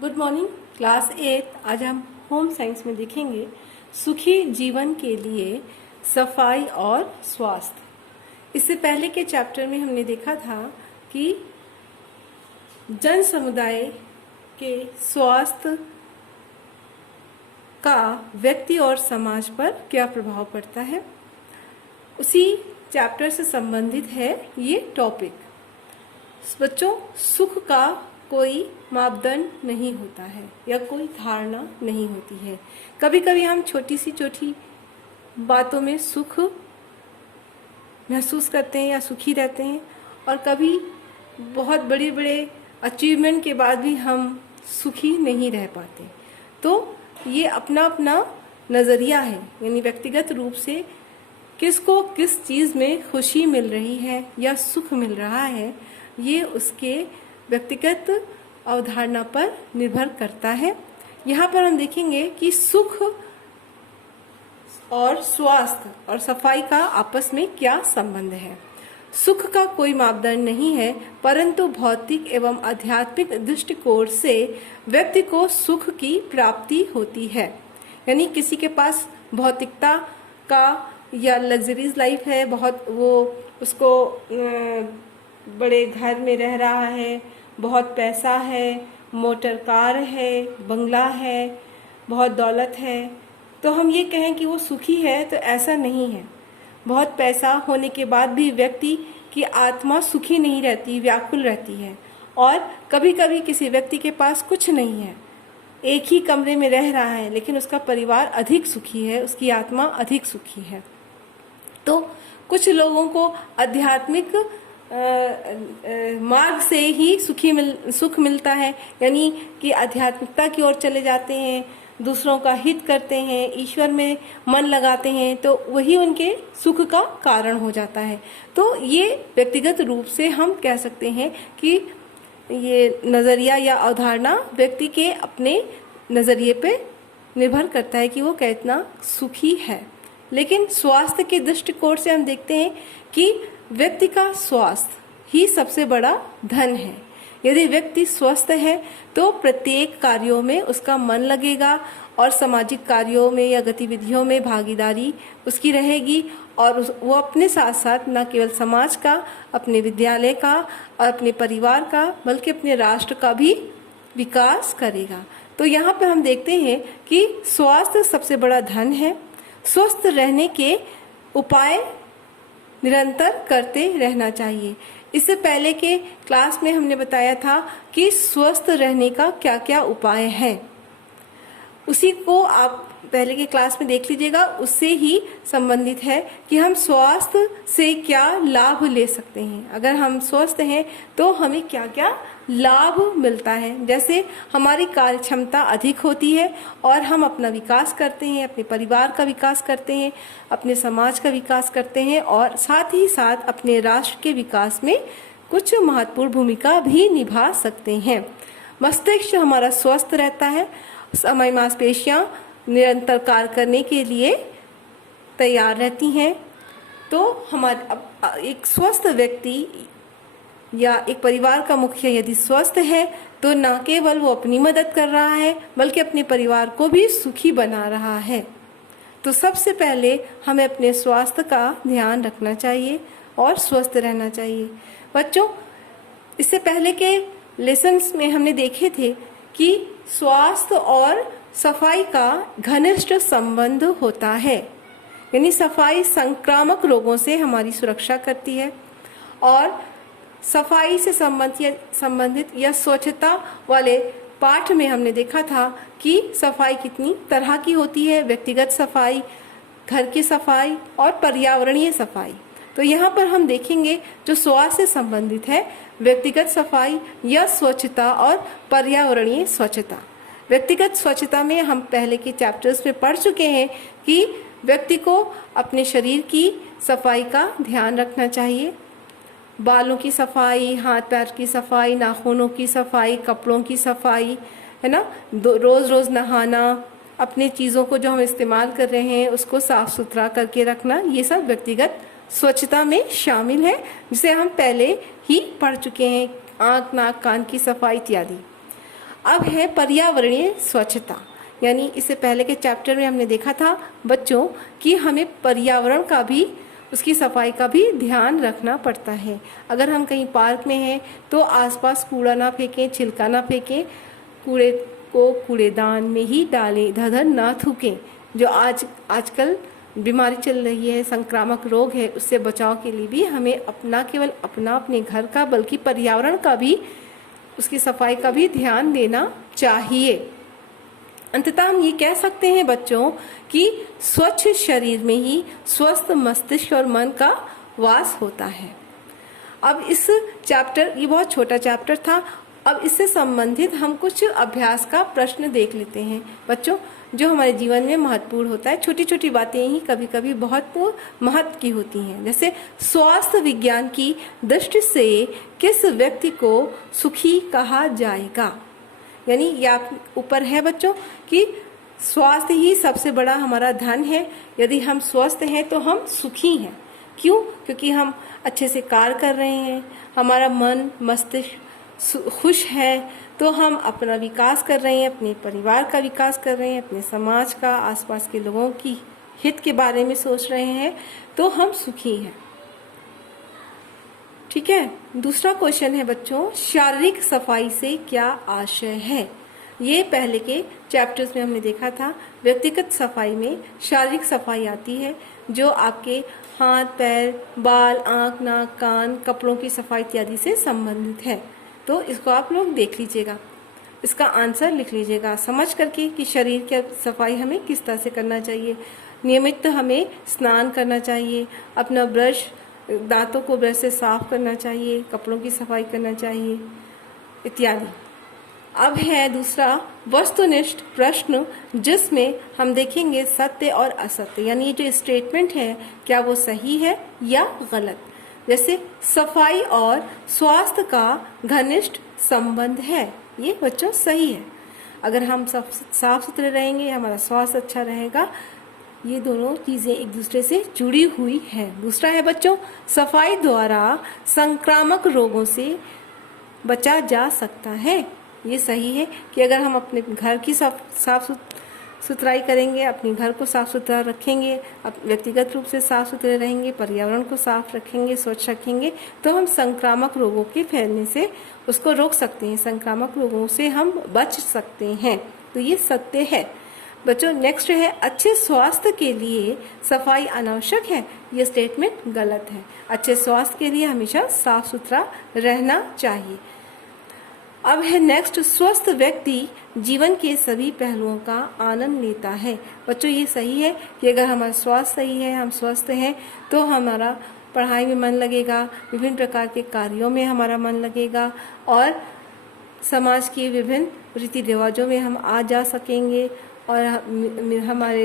Good morning class 8। आज हम home science में देखेंगे सुखी जीवन के लिए सफाई और स्वास्थ्य। इससे पहले के चैप्टर में हमने देखा था कि जन समुदाय के स्वास्थ्य का व्यक्ति और समाज पर क्या प्रभाव पड़ता है। उसी चैप्टर से संबंधित है ये टॉपिक। बच्चों, सुख का कोई मापदंड नहीं होता है या कोई धारणा नहीं होती है। कभी कभी हम छोटी बातों में सुख महसूस करते हैं या सुखी रहते हैं, और कभी बहुत बड़े बड़े अचीवमेंट के बाद भी हम सुखी नहीं रह पाते। तो ये अपना अपना नज़रिया है, यानी व्यक्तिगत रूप से किसको किस चीज़ में खुशी मिल रही है या सुख मिल रहा है, ये उसके व्यक्तिगत अवधारणा पर निर्भर करता है। यहाँ पर हम देखेंगे कि सुख और स्वास्थ्य और सफाई का आपस में क्या संबंध है। सुख का कोई मापदंड नहीं है, परंतु भौतिक एवं आध्यात्मिक दृष्टिकोण से व्यक्ति को सुख की प्राप्ति होती है। यानी किसी के पास भौतिकता का या लग्जरीज लाइफ है, बहुत वो उसको बड़े घर में रह रहा है, बहुत पैसा है, मोटर कार है, बंगला है, बहुत दौलत है, तो हम ये कहें कि वो सुखी है, तो ऐसा नहीं है। बहुत पैसा होने के बाद भी व्यक्ति की आत्मा सुखी नहीं रहती, व्याकुल रहती है। और कभी कभी किसी व्यक्ति के पास कुछ नहीं है, एक ही कमरे में रह रहा है, लेकिन उसका परिवार अधिक सुखी है, उसकी आत्मा अधिक सुखी है। तो कुछ लोगों को आध्यात्मिक मार्ग से ही सुख मिलता है, यानी कि आध्यात्मिकता की ओर चले जाते हैं, दूसरों का हित करते हैं, ईश्वर में मन लगाते हैं, तो वही उनके सुख का कारण हो जाता है। तो ये व्यक्तिगत रूप से हम कह सकते हैं कि ये नज़रिया या अवधारणा व्यक्ति के अपने नज़रिए पे निर्भर करता है कि वो कितना सुखी है। लेकिन स्वास्थ्य के दृष्टिकोण से हम देखते हैं कि व्यक्ति का स्वास्थ्य ही सबसे बड़ा धन है। यदि व्यक्ति स्वस्थ है तो प्रत्येक कार्यों में उसका मन लगेगा और सामाजिक कार्यों में या गतिविधियों में भागीदारी उसकी रहेगी, और वो अपने साथ साथ न केवल समाज का, अपने विद्यालय का और अपने परिवार का, बल्कि अपने राष्ट्र का भी विकास करेगा। तो यहाँ पे हम देखते हैं कि स्वास्थ्य सबसे बड़ा धन है। स्वस्थ रहने के उपाय निरंतर करते रहना चाहिए। इससे पहले के क्लास में हमने बताया था कि स्वस्थ रहने का क्या क्या उपाय है, उसी को आप पहले के क्लास में देख लीजिएगा। उससे ही संबंधित है कि हम स्वास्थ्य से क्या लाभ ले सकते हैं। अगर हम स्वस्थ हैं तो हमें क्या क्या लाभ मिलता है। जैसे हमारी कार्य क्षमता अधिक होती है और हम अपना विकास करते हैं, अपने परिवार का विकास करते हैं, अपने समाज का विकास करते हैं, और साथ ही साथ अपने राष्ट्र के विकास में कुछ महत्वपूर्ण भूमिका भी निभा सकते हैं। मस्तिष्क हमारा स्वस्थ रहता है, समय मांसपेशियां निरंतर कार्य करने के लिए तैयार रहती हैं। तो हमारा एक स्वस्थ व्यक्ति या एक परिवार का मुखिया यदि स्वस्थ है तो न केवल वो अपनी मदद कर रहा है, बल्कि अपने परिवार को भी सुखी बना रहा है। तो सबसे पहले हमें अपने स्वास्थ्य का ध्यान रखना चाहिए और स्वस्थ रहना चाहिए। बच्चों, इससे पहले के लेसन्स में हमने देखे थे कि स्वास्थ्य और सफाई का घनिष्ठ संबंध होता है। यानी सफाई संक्रामक रोगों से हमारी सुरक्षा करती है, और सफाई से संबंधित या स्वच्छता वाले पाठ में हमने देखा था कि सफाई कितनी तरह की होती है। व्यक्तिगत सफाई, घर की सफाई और पर्यावरणीय सफाई। तो यहाँ पर हम देखेंगे जो स्वास्थ्य से संबंधित है, व्यक्तिगत सफाई या स्वच्छता और पर्यावरणीय स्वच्छता। व्यक्तिगत स्वच्छता में हम पहले के चैप्टर्स में पढ़ चुके हैं कि व्यक्ति को अपने शरीर की सफाई का ध्यान रखना चाहिए। बालों की सफाई, हाथ पैर की सफाई, नाखूनों की सफाई, कपड़ों की सफाई, है ना, रोज़ रोज़ नहाना, अपने चीज़ों को जो हम इस्तेमाल कर रहे हैं उसको साफ सुथरा करके रखना, ये सब व्यक्तिगत स्वच्छता में शामिल है, जिसे हम पहले ही पढ़ चुके हैं। आँख, नाक, कान की सफाई इत्यादि। अब है पर्यावरणीय स्वच्छता, यानी इससे पहले के चैप्टर में हमने देखा था बच्चों कि हमें पर्यावरण का भी, उसकी सफाई का भी ध्यान रखना पड़ता है। अगर हम कहीं पार्क में हैं तो आसपास कूड़ा ना फेंकें, छिलका ना फेंकें, कूड़े को कूड़ेदान में ही डालें, इधर उधर ना थूकें। जो आजकल बीमारी चल रही है, संक्रामक रोग है, उससे बचाव के लिए भी हमें अपना, केवल अपना अपने घर का बल्कि पर्यावरण का भी, उसकी सफाई का भी ध्यान देना चाहिए। अंततः हम ये कह सकते हैं बच्चों कि स्वच्छ शरीर में ही स्वस्थ मस्तिष्क और मन का वास होता है। अब इस चैप्टर, ये बहुत छोटा चैप्टर था, अब इससे संबंधित हम कुछ अभ्यास का प्रश्न देख लेते हैं बच्चों, जो हमारे जीवन में महत्वपूर्ण होता है। छोटी छोटी बातें ही कभी कभी बहुत महत्व की होती हैं। जैसे स्वास्थ्य विज्ञान की दृष्टि से किस व्यक्ति को सुखी कहा जाएगा, यानी या ऊपर है बच्चों कि स्वास्थ्य ही सबसे बड़ा हमारा धन है। यदि हम स्वस्थ हैं तो हम सुखी हैं। क्यों? क्योंकि हम अच्छे से कार्य कर रहे हैं, हमारा मन मस्तिष्क खुश है, तो हम अपना विकास कर रहे हैं, अपने परिवार का विकास कर रहे हैं, अपने समाज का, आसपास के लोगों की हित के बारे में सोच रहे हैं, तो हम सुखी हैं। ठीक है। दूसरा क्वेश्चन है बच्चों, शारीरिक सफाई से क्या आशय है? ये पहले के चैप्टर्स में हमने देखा था। व्यक्तिगत सफाई में शारीरिक सफाई आती है, जो आपके हाथ, पैर, बाल, आंख, नाक, कान, कपड़ों की सफाई इत्यादि से संबंधित है। तो इसको आप लोग देख लीजिएगा, इसका आंसर लिख लीजिएगा समझ करके कि शरीर की सफाई हमें किस तरह से करना चाहिए। नियमित हमें स्नान करना चाहिए, अपना ब्रश, दांतों को ब्रश से साफ करना चाहिए, कपड़ों की सफाई करना चाहिए इत्यादि। अब है दूसरा वस्तुनिष्ठ प्रश्न, जिसमें हम देखेंगे सत्य और असत्य, यानी ये जो स्टेटमेंट है क्या वो सही है या गलत। जैसे सफाई और स्वास्थ्य का घनिष्ठ संबंध है, ये बच्चों सही है। अगर हम सब साफ सुथरे रहेंगे, हमारा स्वास्थ्य अच्छा रहेगा। ये दोनों चीजें एक दूसरे से जुड़ी हुई हैं। दूसरा है बच्चों, सफाई द्वारा संक्रामक रोगों से बचा जा सकता है। ये सही है कि अगर हम अपने घर की साफ सुथराई करेंगे, अपने घर को साफ सुथरा रखेंगे, व्यक्तिगत रूप से साफ सुथरे रहेंगे, पर्यावरण को साफ रखेंगे, स्वच्छ रखेंगे, तो हम संक्रामक रोगों के फैलने से उसको रोक सकते हैं, संक्रामक रोगों से हम बच सकते हैं। तो ये सत्य है बच्चों। नेक्स्ट है, अच्छे स्वास्थ्य के लिए सफाई अनावश्यक है। ये स्टेटमेंट गलत है। अच्छे स्वास्थ्य के लिए हमेशा साफ सुथरा रहना चाहिए। अब है नेक्स्ट, स्वस्थ व्यक्ति जीवन के सभी पहलुओं का आनंद लेता है। बच्चों ये सही है कि अगर हमारा स्वास्थ्य सही है, हम स्वस्थ हैं, तो हमारा पढ़ाई में मन लगेगा, विभिन्न प्रकार के कार्यों में हमारा मन लगेगा, और समाज के विभिन्न रीति रिवाजों में हम आ जा सकेंगे, और हमारे